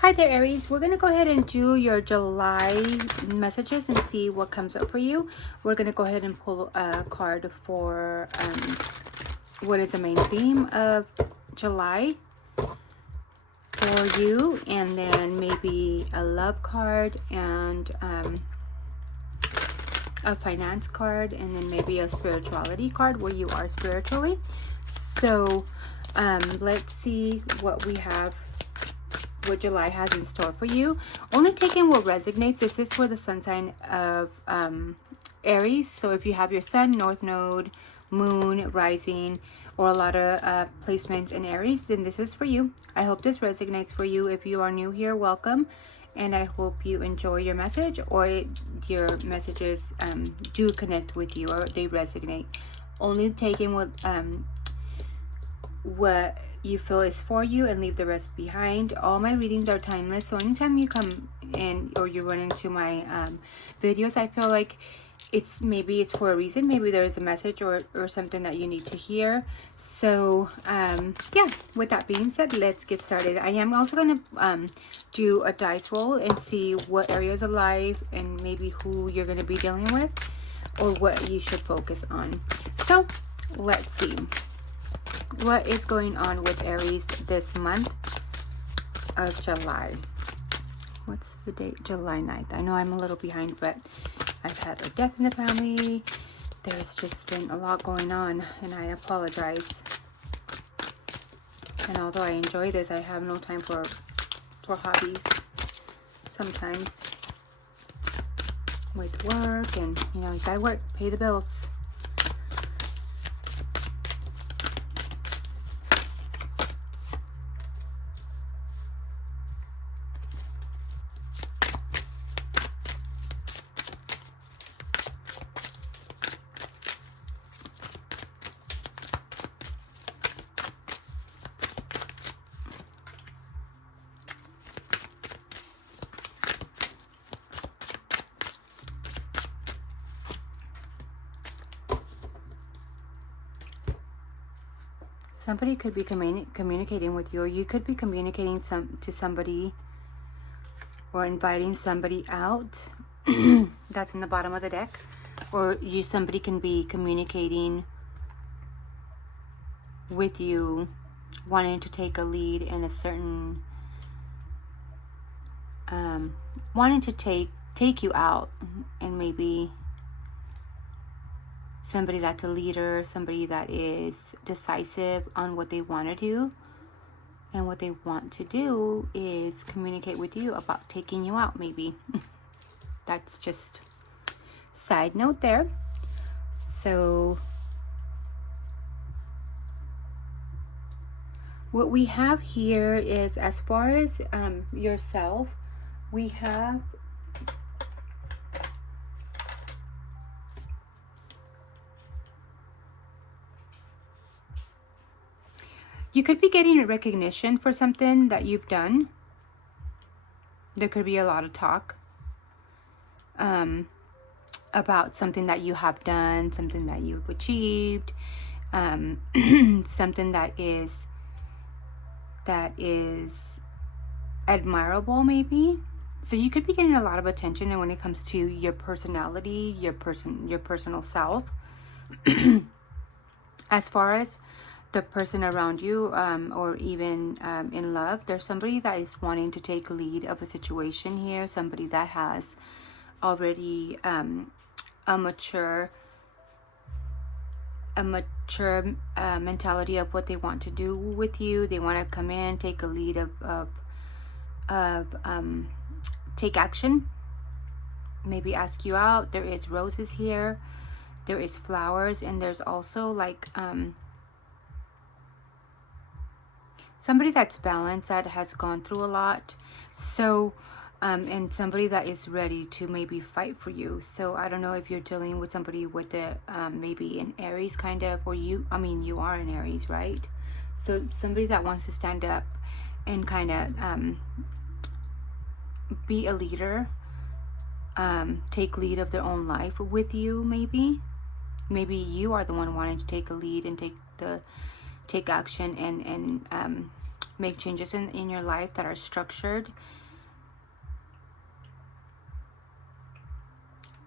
Hi there, Aries. We're going to go ahead and do your July messages and see what comes up for you. We're going to go ahead and pull a card for what is the main theme of July for you, and then maybe a love card and a finance card, and then maybe a spirituality card where you are spiritually. So let's see what we have, what July has in store for you. Only taking what resonates. This is for the sun sign of Aries. So if you have your sun, north node, moon, rising, or a lot of placements in Aries, then this is for you. I hope this resonates for you. If you are new here, welcome. And I hope you enjoy your message, or your messages do connect with you, or they resonate. Only taking what you feel is for you and leave the rest behind. All my readings are timeless, so anytime you come in or you run into my videos, I feel like maybe it's for a reason. Maybe there is a message or something that you need to hear. So yeah, with that being said, let's get started. I am also going to do a dice roll and see what areas of life and maybe who you're going to be dealing with, or what you should focus on. So let's see what is going on with Aries this month of July. What's the date? July 9th. I know I'm a little behind, but I've had a death in the family. There's just been a lot going on, and I apologize. And although I enjoy this, I have no time for hobbies sometimes with work, and you gotta work, pay the bills. Somebody could be communicating with you, or you could be communicating to somebody or inviting somebody out. That's in the bottom of the deck. Or somebody can be communicating with you, wanting to take a lead in a certain, wanting to take you out, and maybe somebody that's a leader, somebody that is decisive on what they want to do. And what they want to do is communicate with you about taking you out, maybe. That's just side note there. So what we have here is, as far as yourself, we have you could be getting a recognition for something that you've done. There could be a lot of talk about something that you have done, something that you've achieved, something that is admirable, maybe. So you could be getting a lot of attention, and when it comes to your personality, your personal self. As far as the person around you, or even in love, there's somebody that is wanting to take lead of a situation here. Somebody that has already a mature mentality of what they want to do with you. They want to come in, take a lead of take action, maybe ask you out. There is roses here, there is flowers, and there's also like somebody that's balanced, that has gone through a lot. So and somebody that is ready to maybe fight for you. So I don't know if you're dealing with somebody with the maybe an Aries kind of, or you are an Aries, right? So somebody that wants to stand up and kind of be a leader, take lead of their own life with you. Maybe you are the one wanting to take a lead and take action and make changes in your life that are structured.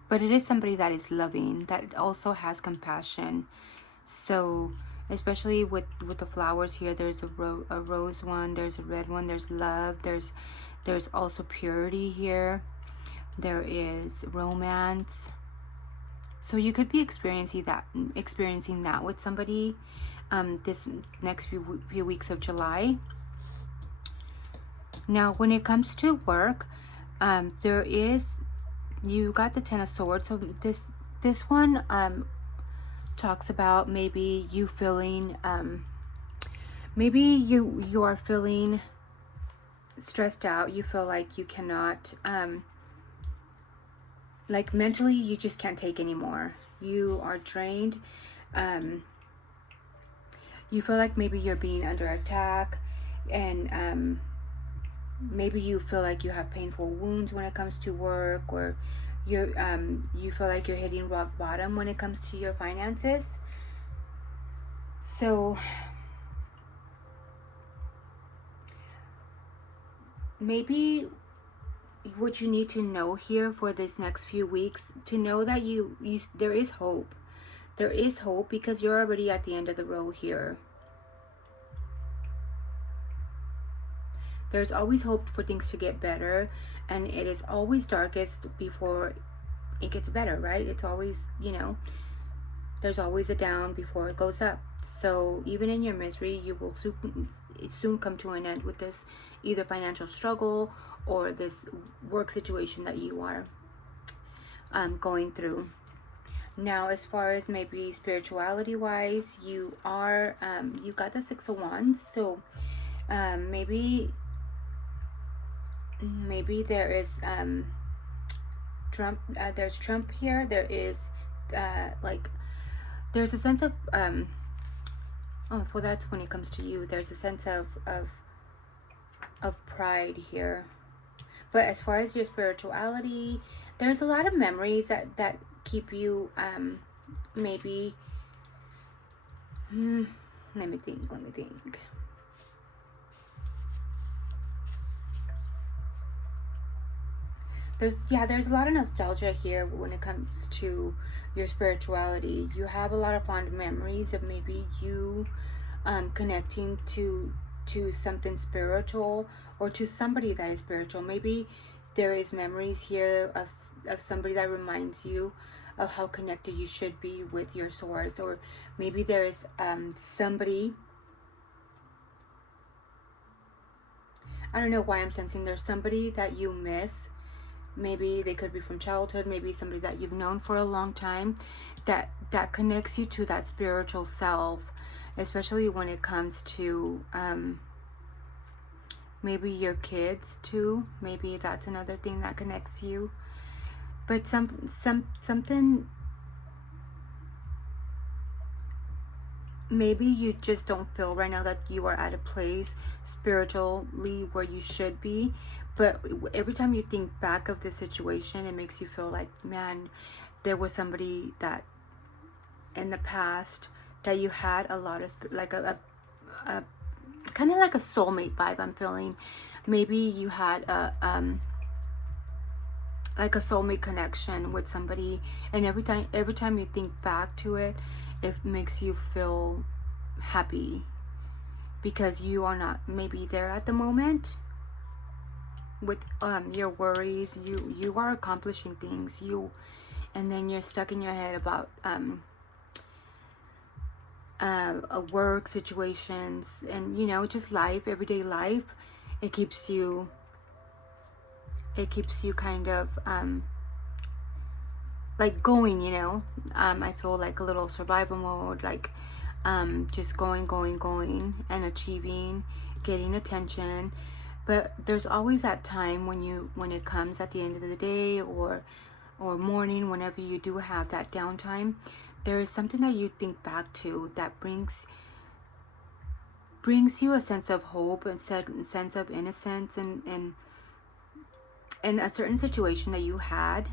But it is somebody that is loving, that also has compassion. So especially with the flowers here, there's a rose one, there's a red one, there's love, there's also purity here, there is romance. So you could be experiencing that with somebody this next few weeks of July. Now when it comes to work, you got the Ten of Swords. So this one talks about maybe you feeling maybe you are feeling stressed out. You feel like you cannot like mentally you just can't take anymore. You are drained. You feel like maybe you're being under attack, and maybe you feel like you have painful wounds when it comes to work, or you feel like you're hitting rock bottom when it comes to your finances. So maybe what you need to know here for this next few weeks, to know that there is hope. There is hope because you're already at the end of the road here. There's always hope for things to get better, and it is always darkest before it gets better, right? It's always, there's always a down before it goes up. So even in your misery, you will soon come to an end with this either financial struggle or this work situation that you are going through. Now, as far as maybe spirituality wise, you got the Six of Wands. So maybe there is Trump. There's Trump here. There is there's a sense of oh, well, that's when it comes to you. There's a sense of pride here. But as far as your spirituality, there's a lot of memories that keep you maybe let me think. There's a lot of nostalgia here when it comes to your spirituality. You have a lot of fond memories of maybe you connecting to something spiritual, or to somebody that is spiritual. Maybe there is memories here of somebody that reminds you of how connected you should be with your source, or maybe there is somebody, I don't know why I'm sensing there's somebody that you miss. Maybe they could be from childhood, maybe somebody that you've known for a long time, that connects you to that spiritual self, especially when it comes to maybe your kids too. Maybe that's another thing that connects you. But something, maybe you just don't feel right now that you are at a place spiritually where you should be. But every time you think back of this situation, it makes you feel like, man, there was somebody that in the past that you had a lot of, like a kind of like a soulmate vibe I'm feeling. Maybe you had like a soulmate connection with somebody, and every time you think back to it, it makes you feel happy because you are not maybe there at the moment with your worries. You are accomplishing things, and then you're stuck in your head about work situations, and just life, everyday life. It keeps you kind of like going, I feel like a little survival mode, like just going and achieving, getting attention. But there's always that time when it comes at the end of the day or morning, whenever you do have that downtime, there is something that you think back to that brings you a sense of hope and sense of innocence, and a certain situation that you had,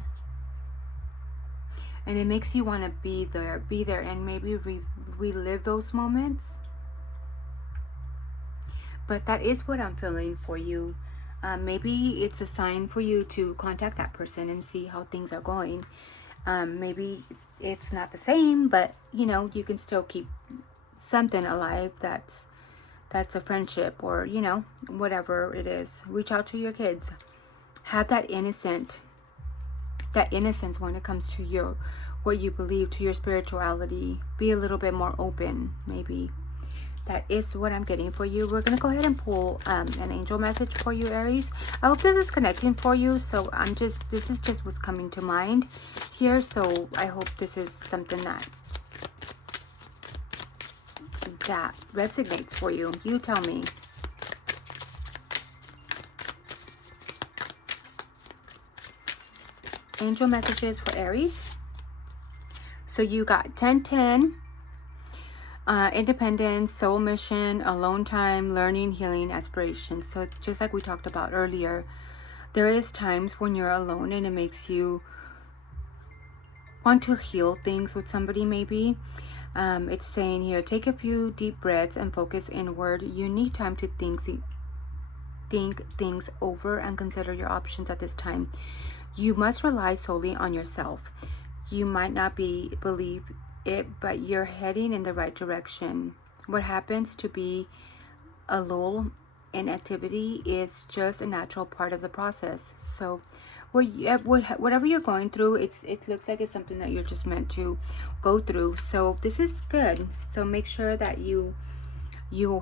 and it makes you want to be there and maybe relive those moments. But that is what I'm feeling for you. Maybe it's a sign for you to contact that person and see how things are going. Maybe it's not the same, but you know, you can still keep something alive that's a friendship, or you know, whatever it is. Reach out to your kids. Have that innocence when it comes to your what you believe, to your spirituality. Be a little bit more open, maybe. That is what I'm getting for you. We're gonna go ahead and pull an angel message for you, Aries. I hope this is connecting for you. So this is just what's coming to mind here. So I hope this is something that resonates for you. You tell me. Angel messages for Aries. So you got 1010. Independence, soul mission, alone time, learning, healing, aspirations. So just like we talked about earlier, there is times when you're alone and it makes you want to heal things with somebody, maybe. It's saying here, take a few deep breaths and focus inward. You need time to think things over and consider your options at this time. You must rely solely on yourself. You might not believe it, but you're heading in the right direction. What happens to be a lull in activity is just a natural part of the process. So whatever you're going through, it looks like it's something that you're just meant to go through. So this is good. So make sure that you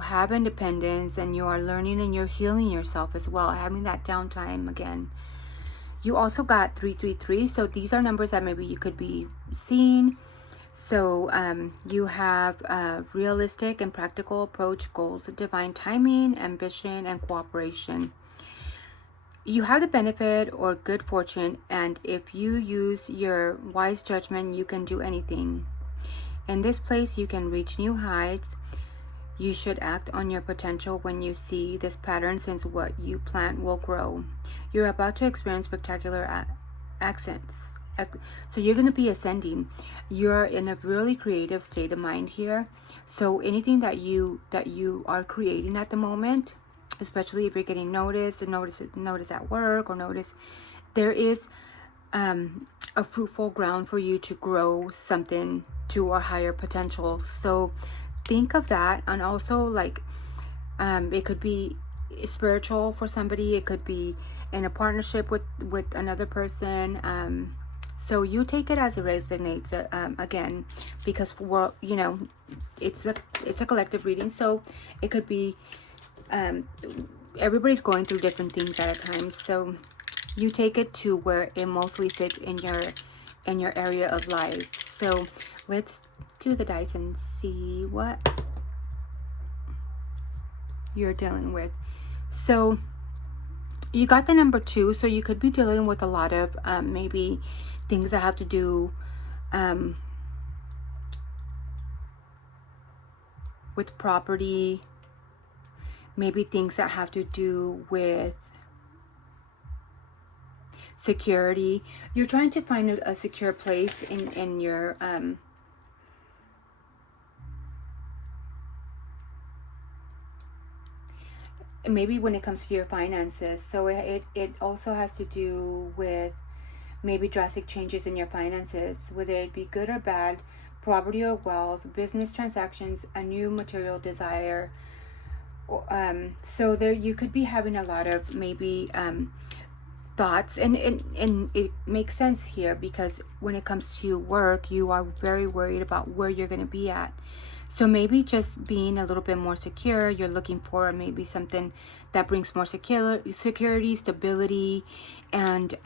have independence, and you are learning and you're healing yourself as well, having that downtime again. You also got 333. So these are numbers that maybe you could be seeing. So you have a realistic and practical approach, goals, divine timing, ambition, and cooperation. You have the benefit or good fortune, and if you use your wise judgment, you can do anything. In this place, you can reach new heights. You should act on your potential when you see this pattern, since what you plant will grow. You're about to experience spectacular accents. So you're going to be ascending. You're in a really creative state of mind here. So anything that you are creating at the moment, especially if you're getting notice at work, or notice, there is a fruitful ground for you to grow something to a higher potential. So think of that. And also, like, it could be spiritual for somebody. It could be in a partnership with another person. So you take it as it resonates, again, because you know, it's a collective reading. So it could be everybody's going through different things at a time. So you take it to where it mostly fits in your area of life. So let's do the dice and see what you're dealing with. So you got the number 2. So you could be dealing with a lot of maybe things that have to do with property, maybe things that have to do with security. You're trying to find a secure place in your maybe when it comes to your finances. So it also has to do with maybe drastic changes in your finances, whether it be good or bad, property or wealth, business transactions, a new material desire. So there you could be having a lot of maybe thoughts, and it makes sense here, because when it comes to work, you are very worried about where you're going to be at. So maybe just being a little bit more secure. You're looking for maybe something that brings more security, stability, and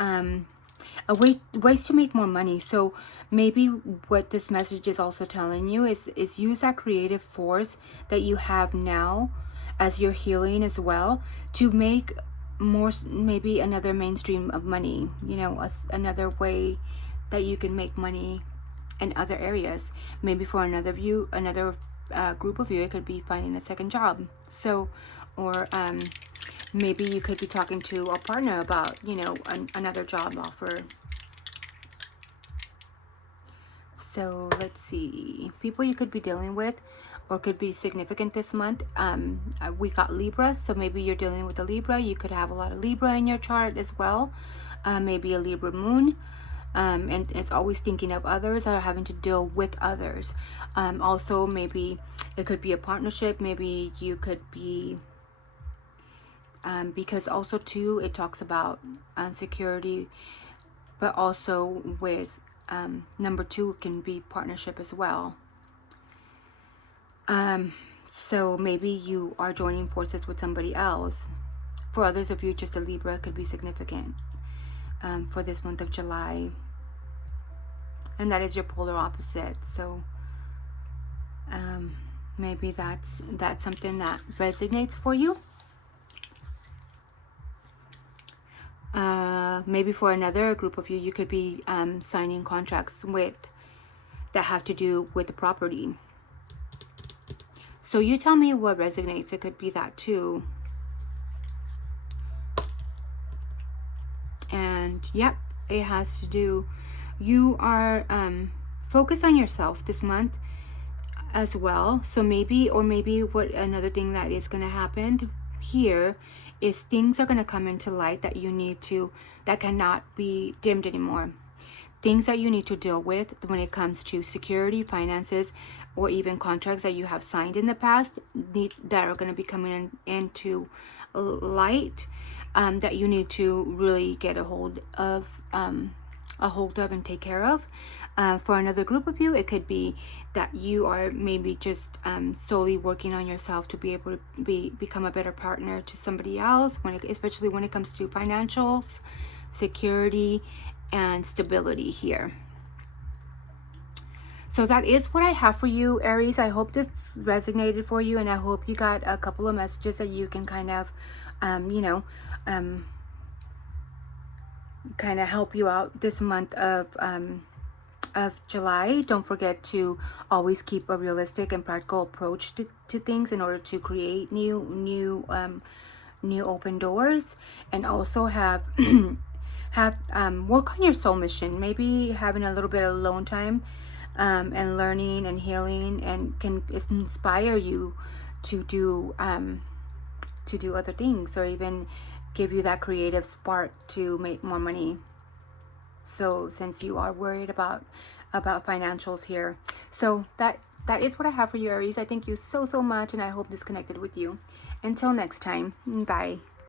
ways to make more money. So maybe what this message is also telling you is use that creative force that you have now as you're healing as well, to make more, maybe another mainstream of money, you know, another way that you can make money in other areas. Maybe for another group of you, it could be finding a second job. So, or maybe you could be talking to a partner about, you know, another job offer. So let's see, people you could be dealing with, or could be significant this month. We got Libra, so maybe you're dealing with a Libra. You could have a lot of Libra in your chart as well. Maybe a Libra moon. And it's always thinking of others or having to deal with others. Also, maybe it could be a partnership. Maybe you could be, because also too, it talks about security, but also with number 2 can be partnership as well. So maybe you are joining forces with somebody else. For others of you, just a Libra could be significant for this month of July. And that is your polar opposite. So maybe that's something that resonates for you. Maybe for another group of you, you could be signing contracts that have to do with the property. So you tell me what resonates. It could be that too. And yep, it has to do, you are focused on yourself this month as well. So maybe what another thing that is going to happen here is things are going to come into light that that cannot be dimmed anymore. Things that you need to deal with when it comes to security, finances, or even contracts that you have signed in the past that are going to be coming into light, that you need to really get a hold of and take care of. For another group of you, it could be that you are maybe just solely working on yourself to be able to become a better partner to somebody else, especially when it comes to financials, security, and stability here. So that is what I have for you, Aries. I hope this resonated for you, and I hope you got a couple of messages that you can kind of, kind of help you out this month of July. Don't forget to always keep a realistic and practical approach to things in order to create new open doors, and also have work on your soul mission. Maybe having a little bit of alone time and learning and healing, and can inspire you to do other things, or even give you that creative spark to make more money. So since you are worried about financials here, so that is what I have for you, Aries. I thank you so much, and I hope this connected with you. Until next time, bye.